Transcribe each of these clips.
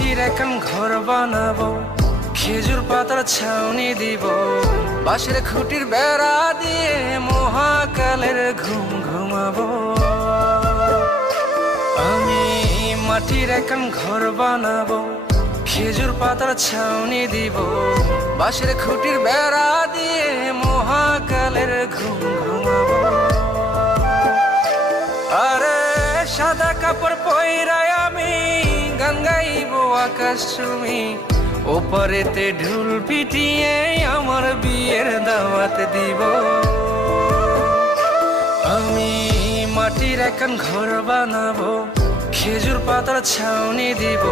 মাটির এখন ঘর বানাবো, খেজুর পাতার ছাউনি দিব, বাঁশের খুঁটির বেড়া দিয়ে মহাকালের ঘুম ঘুমাবো। আমি মাটির এখন ঘর বানাবো, খেজুর পাতার ছাউনি দিব, বাঁশের খুঁটির বেড়া দিয়ে মহাকালের ঘুম ঘুমাবো। আরে সাদা কাপড় পইরায় আমি গান গাইব আকাশ চুমি, ওপারেতে ঢুল পিটিয়ে আমার বিয়ের দাওয়াত দিব। আমি মাটির এখন ঘর বানাবো, খেজুর পাতার ছাউনি দিব,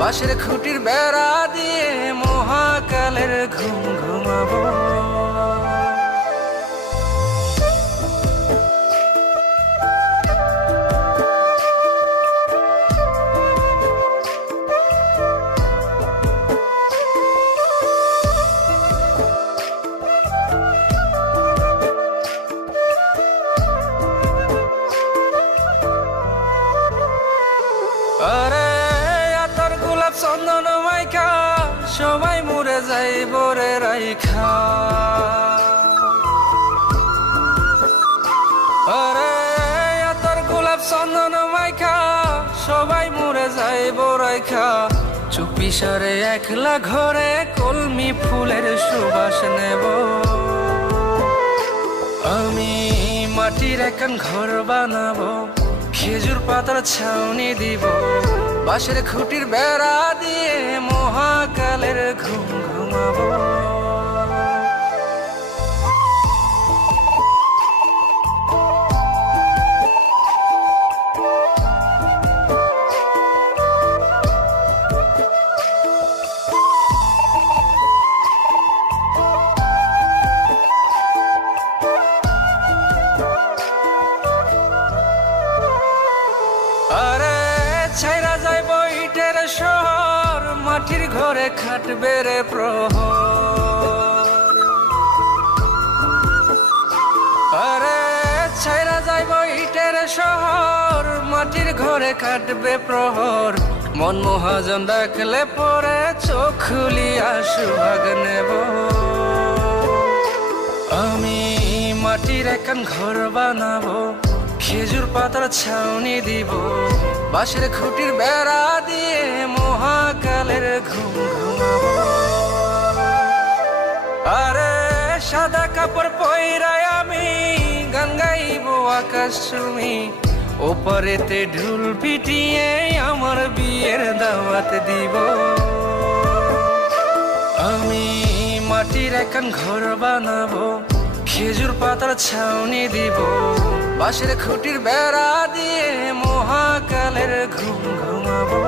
বাঁশের খুঁটির বেড়া দিয়ে মহাকালের ঘুম ঘুমাবো। আরে আতর গোলাপ চন্দন মাইখা সবাই মরে যাইব রে রাইখা। আরে আতর গোলাপ চন্দন মাইখা সবাই মরে যাইব রাইখা, চুপি সারে একলা ঘরে কলমি ফুলের সুবাস নেব। আমি মাটির এখন ঘর বানাবো, খেজুর পাতার ছাউনি দিব, বাঁশের খুঁটির বেড়া দিয়ে মহাকালের ঘুম ঘুমাবো। আরে ছাইরা যাইব ইটের শহর, মাটির ঘরে খাটবে রে প্রহর। আরে ছাইরা যাইব ইটের শহর, মাটির ঘরে খাটবে প্রহর, মন মহাজন ডাকলে পরে চোখ খুলিয়া সুভাগ নেব। আমি মাটির এখন ঘর বানাবো, খেজুর পাতার ছাউনি দিব, বাঁশের খুঁটির বেড়া দিয়ে মহাকালের ঘুম ঘুমাবো। আরে সাদা কাপড় পইরায় আমি গান গাইব আকাশ চুমি, ওপারেতে ঢুল পিটিয়ে আমার বিয়ের দাওয়াত দিব। আমি মাটির এখন ঘর বানাবো, খেজুর পাতার ছাউনি দিব, বাঁশের খুঁটির বেড়া দিয়ে মহাকালের ঘুম ঘুমাবো।